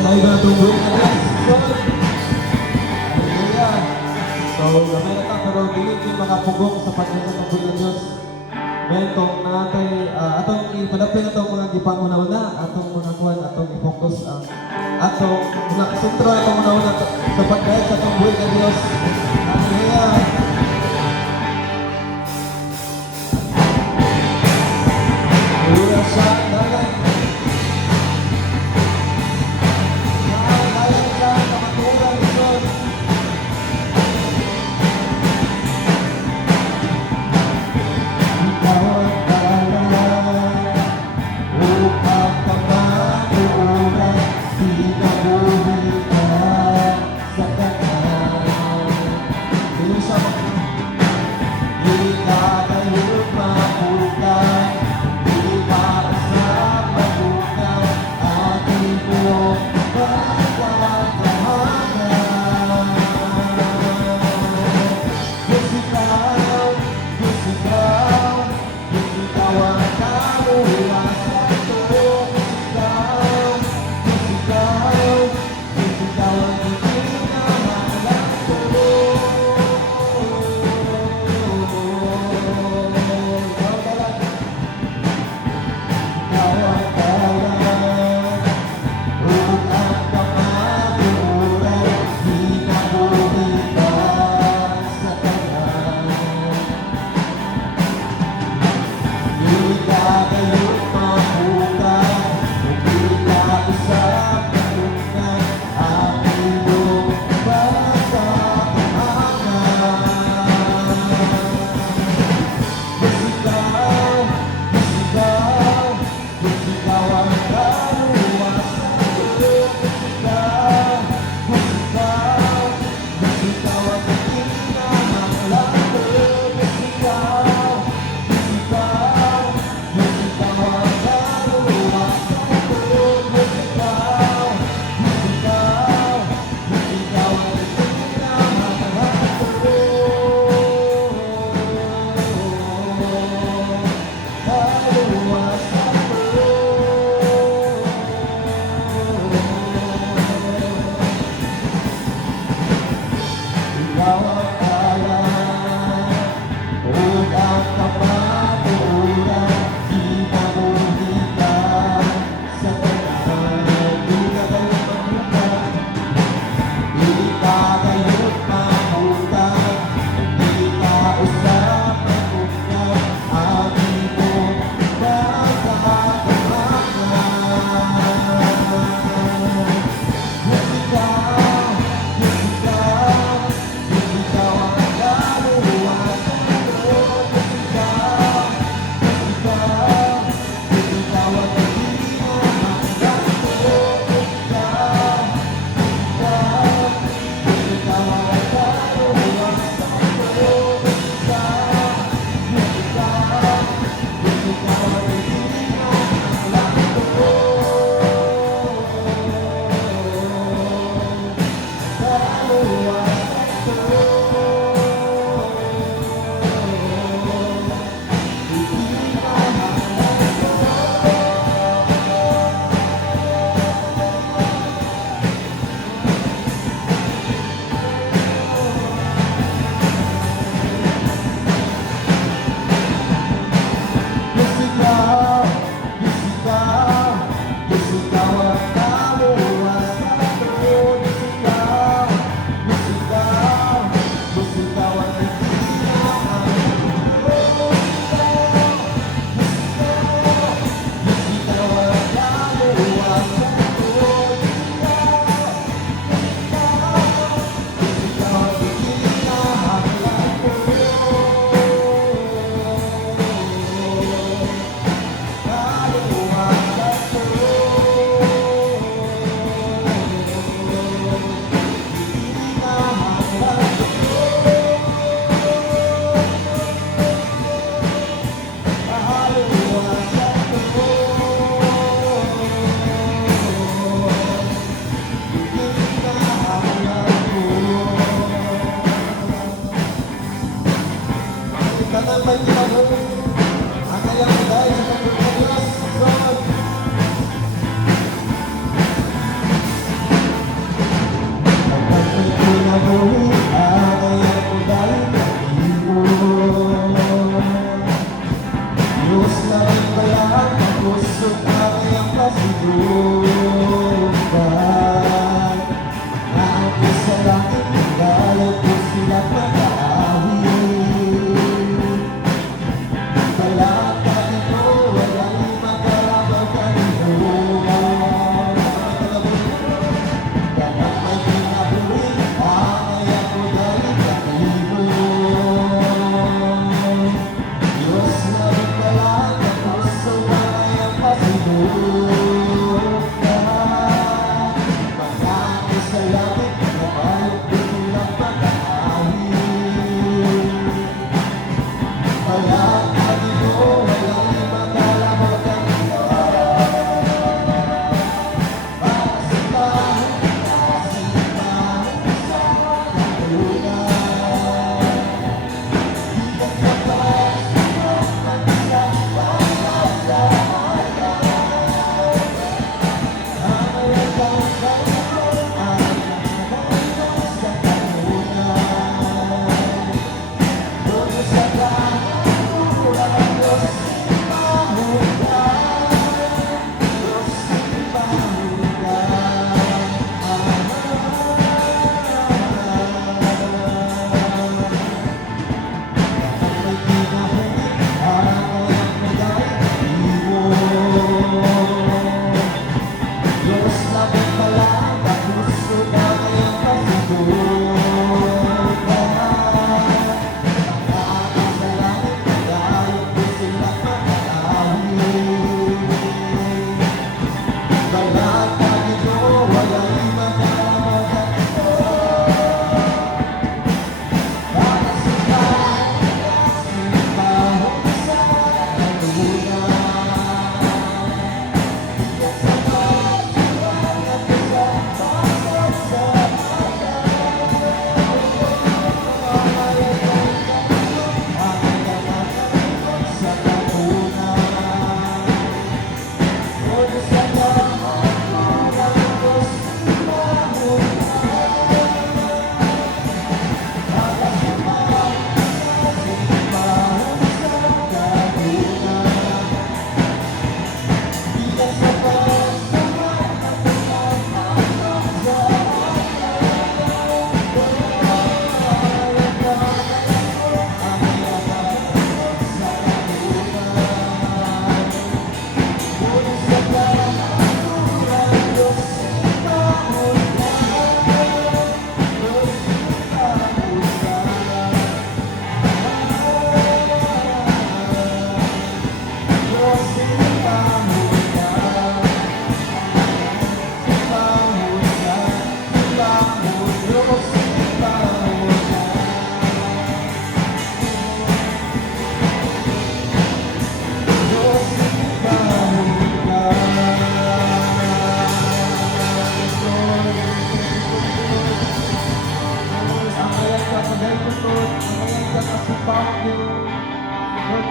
tayo na tungguin na guys. Hallelujah. So, gamay na pero dili yung makapugong sa pagkasa ng buhay ng Diyos. Ngayon, kung natay, atong ipadapin atong mga gipangunauna, atong mga kuwan, atong i-focus ang atong sentro atong una-una sa pagkasa sa itong buhay ng Diyos. Hallelujah. Ura sa dalan. Dalan sa kamaturan ng Diyos. Ikaw ang dalan upang kapaturan, di ka buhay ka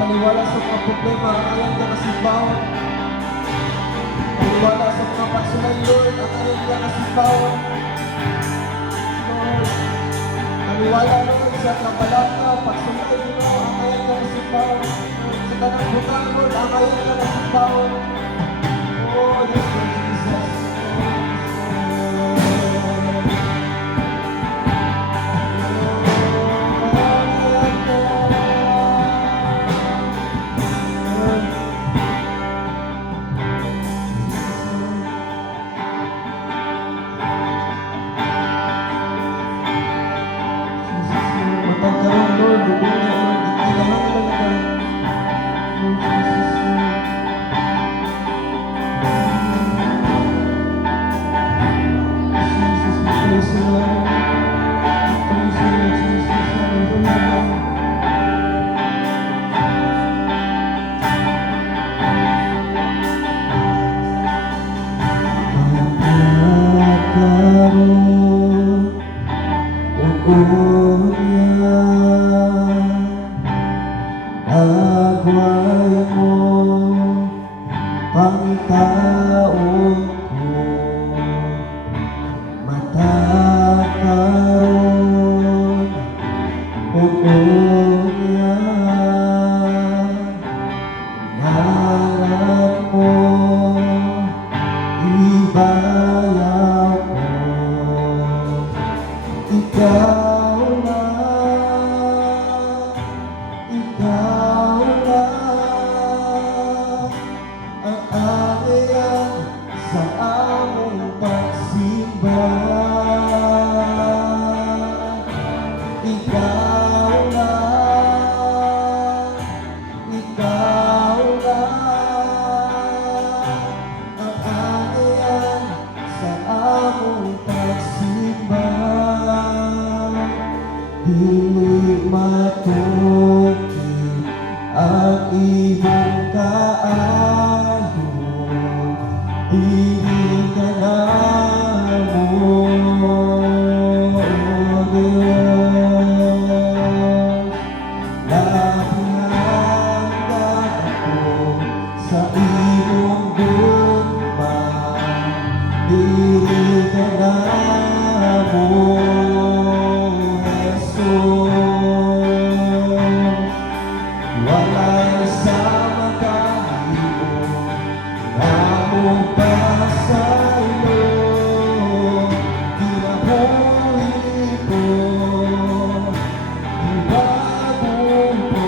Paliwala sa mga problema, ang alam ka kasibaw. Paliwala sa mga pagsulay, Lord, ang alam ka kasibaw. Lord, paliwala, Lord, sa kabalata, pagsulay, Lord, ang alam ka kasibaw. Sa tanang bukang, Lord, ang alam ka kasibaw. Oh, yes, Lord Jesus. Magpagkaroon, Lord, lubunin, Lord, kailangan talaga. Lord Jesus, Lord. Jesus, we praise you, Lord. Praise you, Lord Jesus. Hallelujah. Magpagkaroon, agway mo, pangitaon ko, matakaroon, ugonya, ngalan mo, ibayaw ko, ikaw lang, ikaw lang ang aayaw sa among pagsimba. Ikaw lang, ikaw lang ang aayaw sa among pagsimba. Dili matuki ang imong kaayo, dili ka namo, O Diyos. Napihanggan ako sa imong gugma, na mo, Jesus. Walay sa makahibo, amo pa sa iyo. Kinabuhi ko, ibabong ko.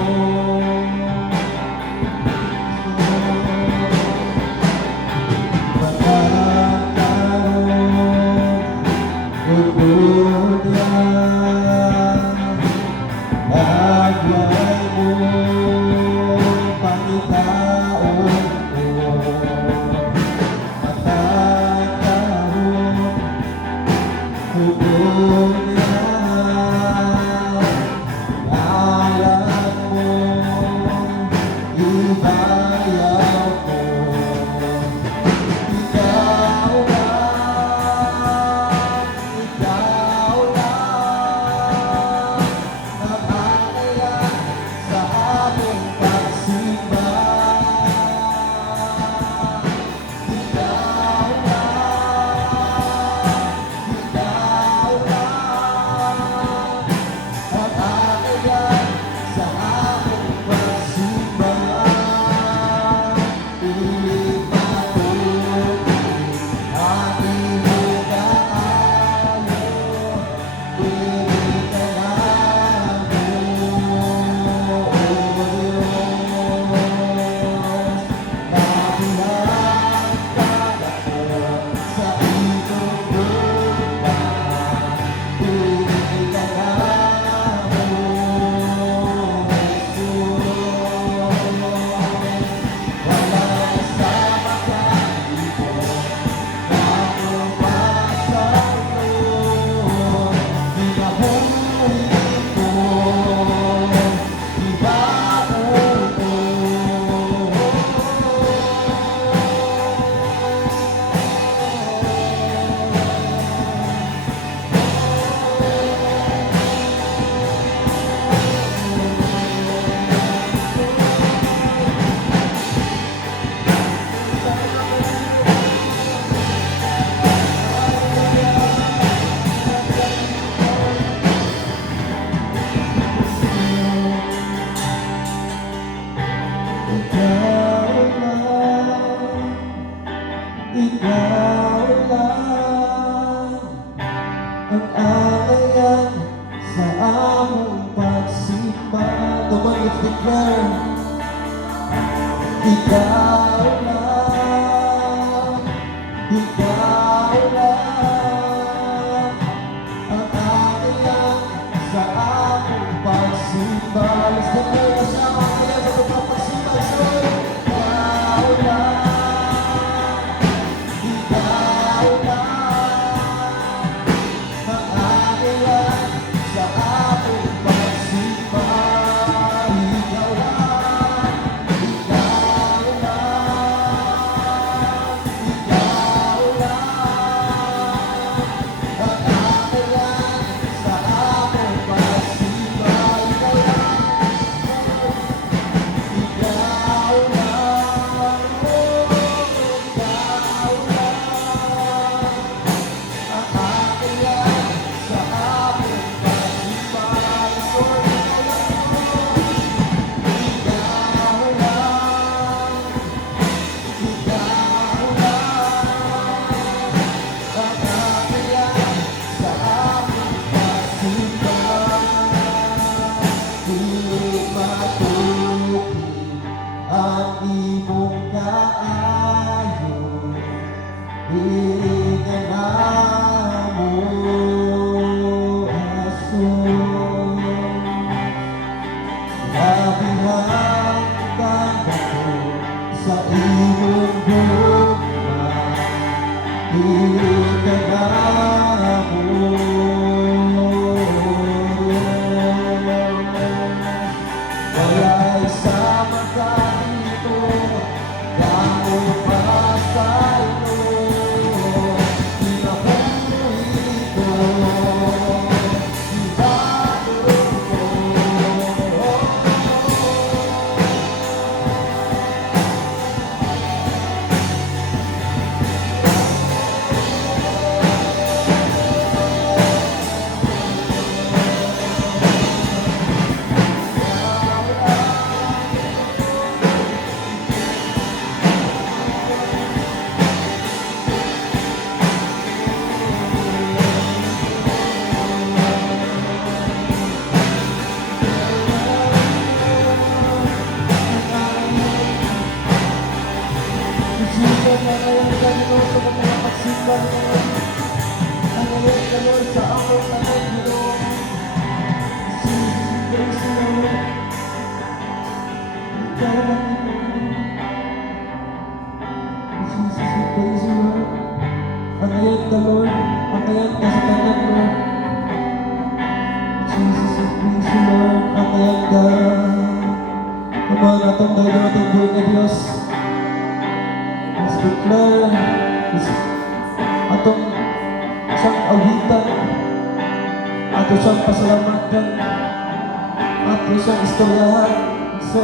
Ibayaw ko, ikaw lang nakakaya sa aming pagsimba. Ikaw lang nakakaya sa aming pagsimba. Pilit na tuloy aking mukaayo, pilit ka lang mo, O Diyos. Nabilang ako sa iyong lupa, pilit ka lang mo, Jesus. Walay sa makahibo, amo pa sa iyo. Kinabuhi ko, ibabong ko. Ikaw lang ang alayan sa among pagsimba. Come on, let's declare. Ikaw lang ang alayan sa among pagsimba. Let's declare na siya ang alayan sa among pagsimba. So, ikaw lang. Ikaw lang ang alayan sa among pagsimba. Ikaw lang Angayan ka, Lord. Angayan ka sa tanan, Lord. Jesus, I praise you, Lord. Angayan ka. Kamahal atong dahil na atong buhay na Diyos. Let's declare atong isang awitan, ato siyang pasalamatan, ato siyang istoryahan. So,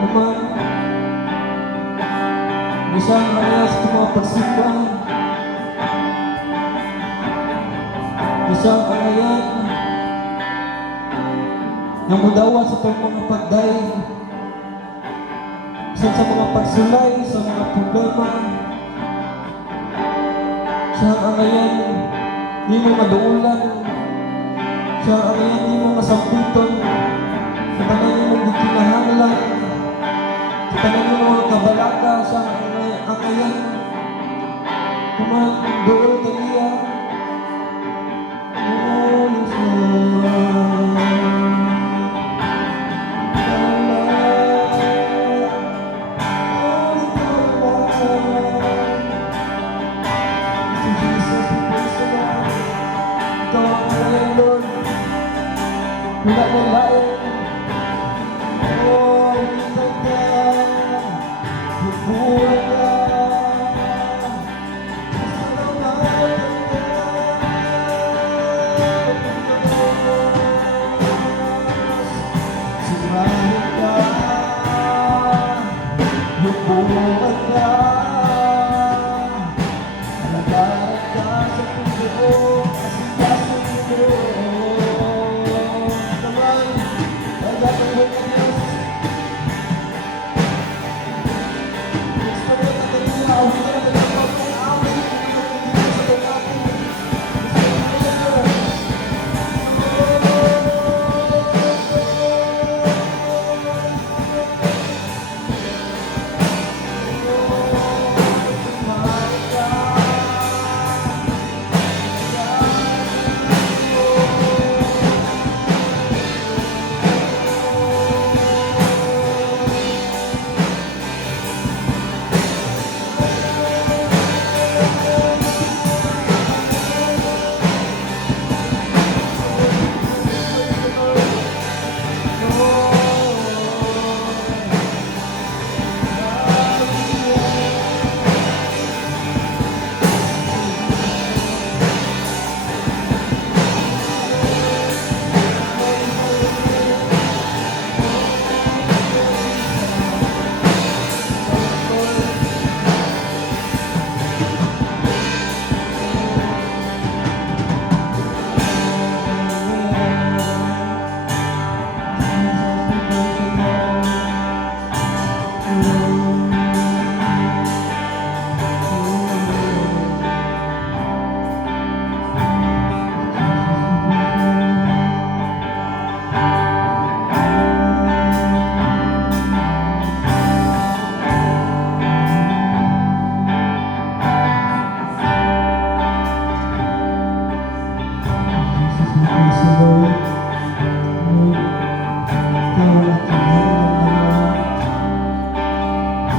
naman, isang ayas sa mga pagsimbahan, isang ayayan na mudawa sa itong mga pagdaig, isang sa mga pagsulay, sa mga problema, siyang ayayan, di mo maduulan, siyang ayayan, di mo masamputon, sa tanan mo gikinahanglan, sa tanan mo mga kabalaga, siyang ayayan, kuman doon kaniya. Oh, yes, Lord. Wala na lain. Oh, kita ka. Bubuhay ka. Pasalamatan ka. Sumahin ka. Bubuhay ka. Alagaran ka sa puso. Asikasin mo.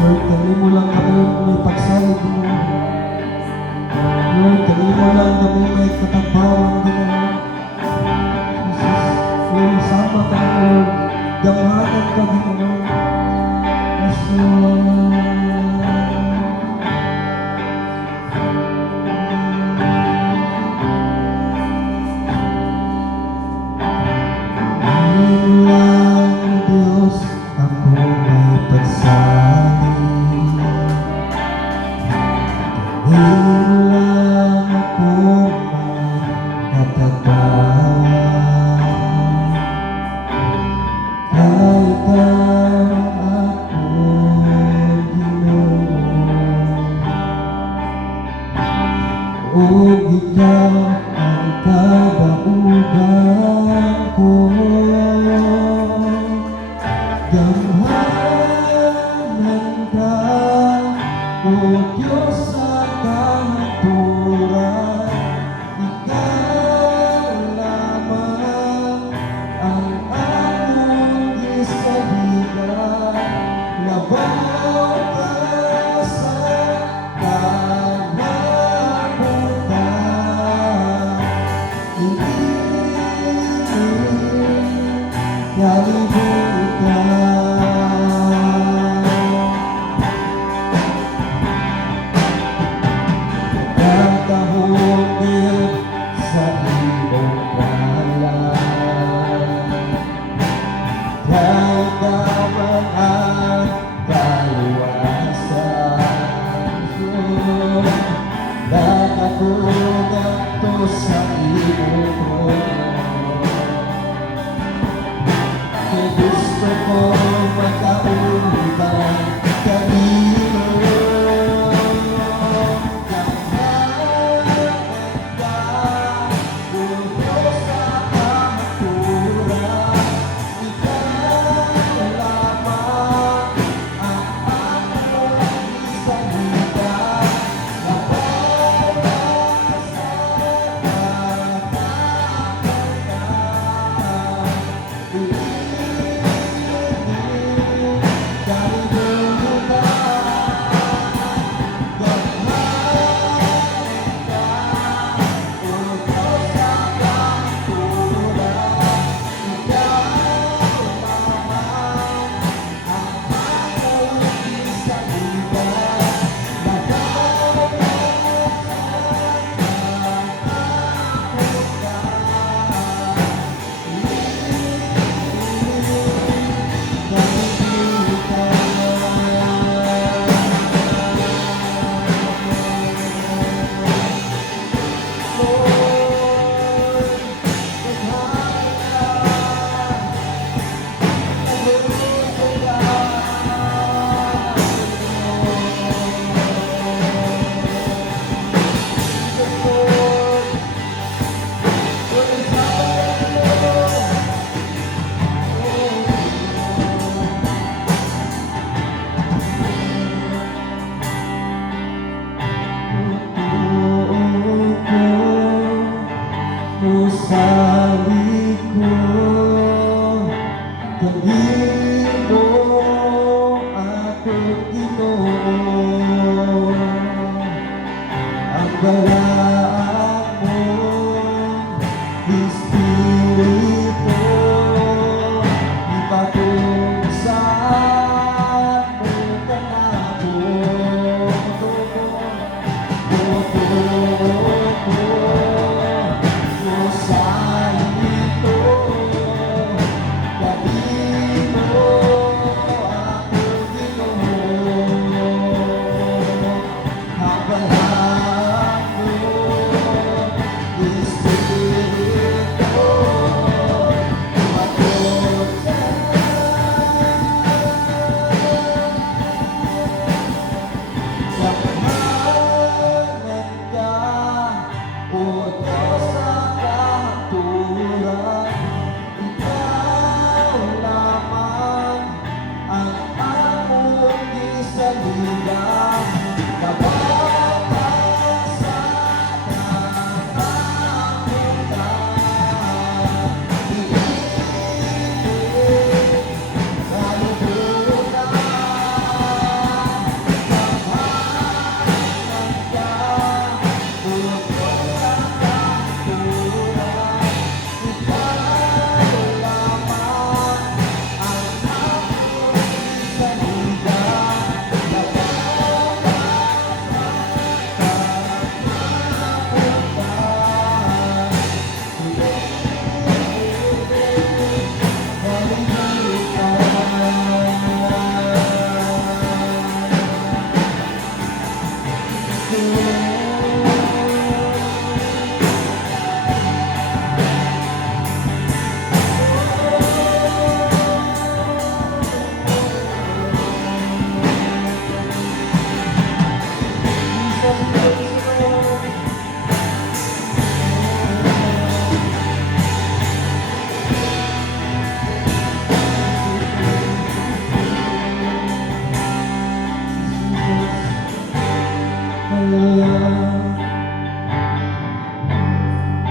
Lord, kami mo lang kami may pagsalig mo. Lord, kami mo lang kami may katabawan mo. Jesus, Lord, sama ka na, Lord. Gamahan ka din, Lord. Yes, Lord. Ilang Diyos ako may pagsalig. Ilang ako magkatabawan. Kaya ikaw ako Ginoo. O ikaw ang kadaugan ko. Gamhanan ka, O Diyos sa kahaturan. Ikaw ngadto sa imong kay gusto ko makauban kanino. Kanino ako Ginoo, ang balaan mong Espiritu ipatong sa among kanabong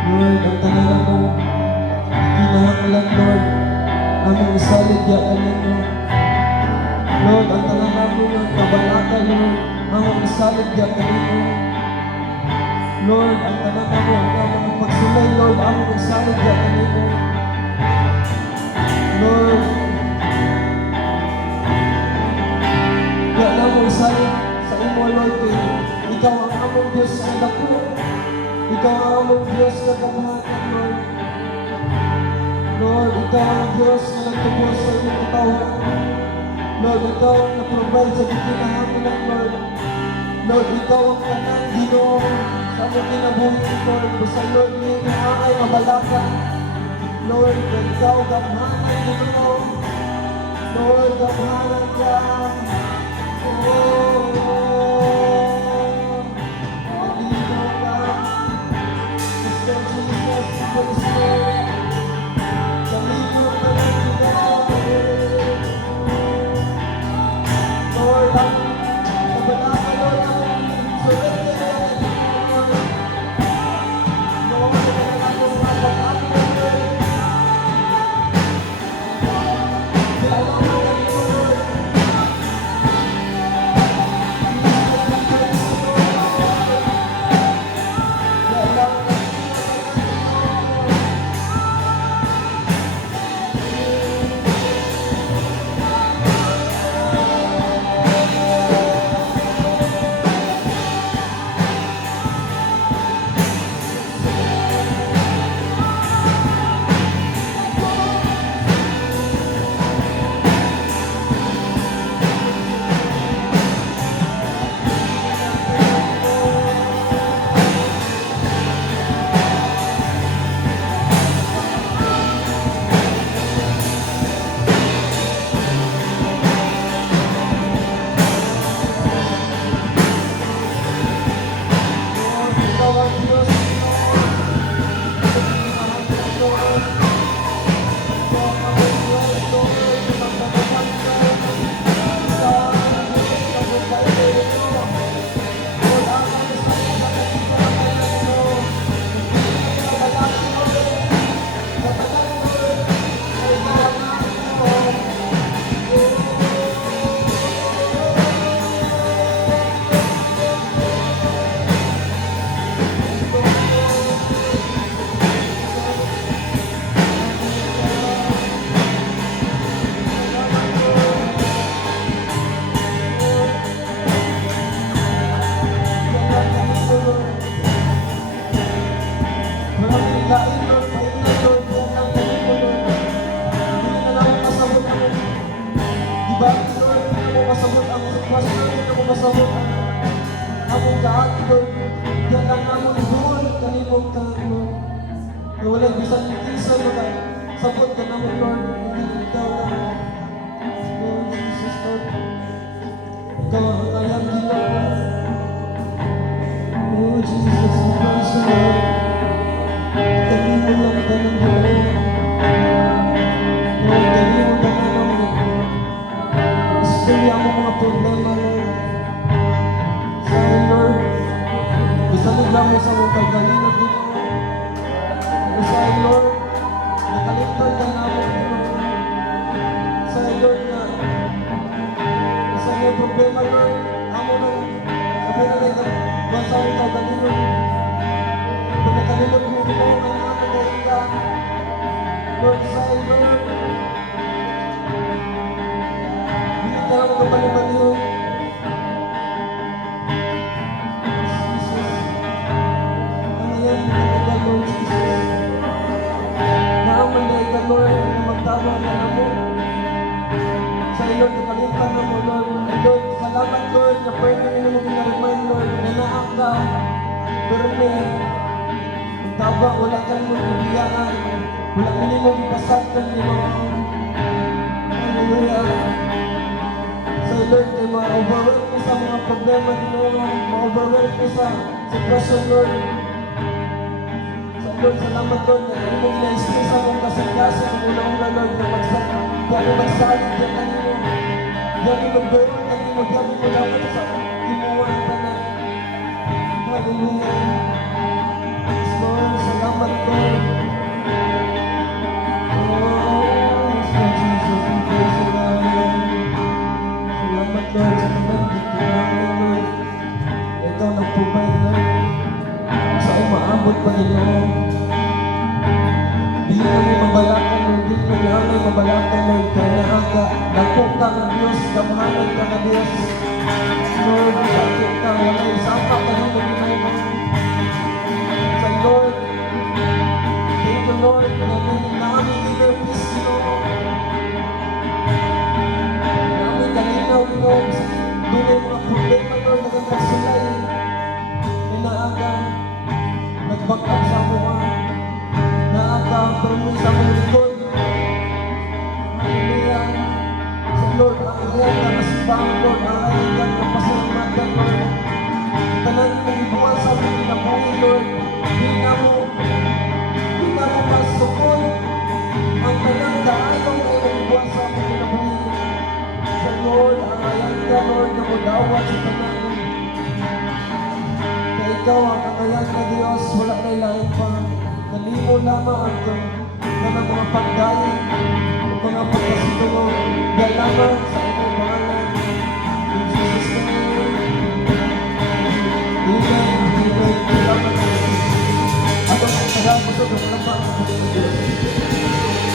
Lord, ang tanan mo, kinahanglan, Lord, among isalig yan ninyo. Lord, ang tanan mo ng kabalaka, Lord, among isalig yan ninyo. Lord, ang tanan mo, among pagsulay, Lord, among isalig yan ninyo. Lord, yan mo isalig sa imo, Lord, ikaw ang among Diyos sa dako. Ikaw ang among Diyos na kabuhatan, Lord. Lord, ikaw ang Diyos na nagtubos sa iyong katawan. Lord, ikaw ang naprovide sa kinahanglan, Lord. Lord, ikaw ang kanang Ginoo sa among kinabuhi, Lord. Basta, Lord, hindi ay mabalakan. Lord, ikaw gamhanan dito. Lord, gamhanan ka. Oh, dito ka. Mr. Jesus, Holy Spirit. Daligo ka lang kita. Lord, ang kabalakan, Lord, ang surrender ka na dito, Lord. Lord, ang akong mabalakan, Lord. Wala bisan isa mo ka sabot ka na mo, Lord. Hindi ikaw lang. Lord Jesus, Lord. Ikaw ang ayang ginawa. Oh Jesus, we praise you, Lord. Kami mo lang tanong Lord. Lord, kami mo tanong Lord. Istorya mo mga problema, Lord. Sa akin, Lord. Gusto nila mo sa mga pagkalinod dito. Sa Lord, nakaligtan ka namin, Lord. Sa Lord na, sa may problema, Lord, amo nang, sabi na rin, basahin ka, galinod. Pag nakalimod mo, ginawa ka namin dahil ka. Lord, sa Lord, hindi ka naman kapalibaliw. Jesus, ang ayan, talaga, Lord Jesus. Naamanday ka, Lord, na magtama ka na mo. Sa Lord, nakalimutan na mo, Lord. Lord, salamat, Lord, na pwede nyo mo ginarimind, Lord, na naak ka. Pero may, magtaba, wala ka mo bibiyaan. Wala ka mo ipasat ka nyo. Hallelujah. Sa Lord, ay ma-overwhelm ko sa mga problema nyo. Ma-overwhelm ko sa sitwasyon, Lord. Lord, salamat, Lord, na ano mong ina-stress akong kasing-kasi kung una-una, Lord, na magsalit yan kanino. Yan yung mag-burol kanino, yan yung dapat sa imuwan ka na. Hallelujah. Yes, Lord, salamat, Lord. Oh, yes, Lord Jesus, we praise you, Lord. Salamat, Lord, sa pagdating ko namin, Lord. Ikaw nag-provide, Lord. Sa umaabot pa Ginoo. Dili kami mabalakan, Lord. Dili kami angay mabalakan, Lord. Kaya naaga, dako ka ng Diyos, gamhanan ka ng Diyos. Lord, dako ka, wala isapa ka nito, Ginoo. Sa Lord, thank you, Lord, na namin inner peace, Ginoo. Namin kalinaw, Ginoo. Doon ay mga problema, Lord, nagkakasulay. Inaaga, pagpangakap sa mga nakaka-permi sa mga likod. Hallelujah. Sa Lord, ang ayaw na nasibang Lord, ang ayaw na napasalamatan Lord. Tanan mong ibuwan sa mga kinabuhi Lord. Di na mo masukod ang tanan kaayaw na iyong ibuwan sa mga kinabuhi. Sa Lord, ang ayaw ka Lord na mudawat sa tanan. Kaya ikaw ang ayaw na Diyos, wala na ilahin pa. Kalimo lamang ang kanang mga pagdaya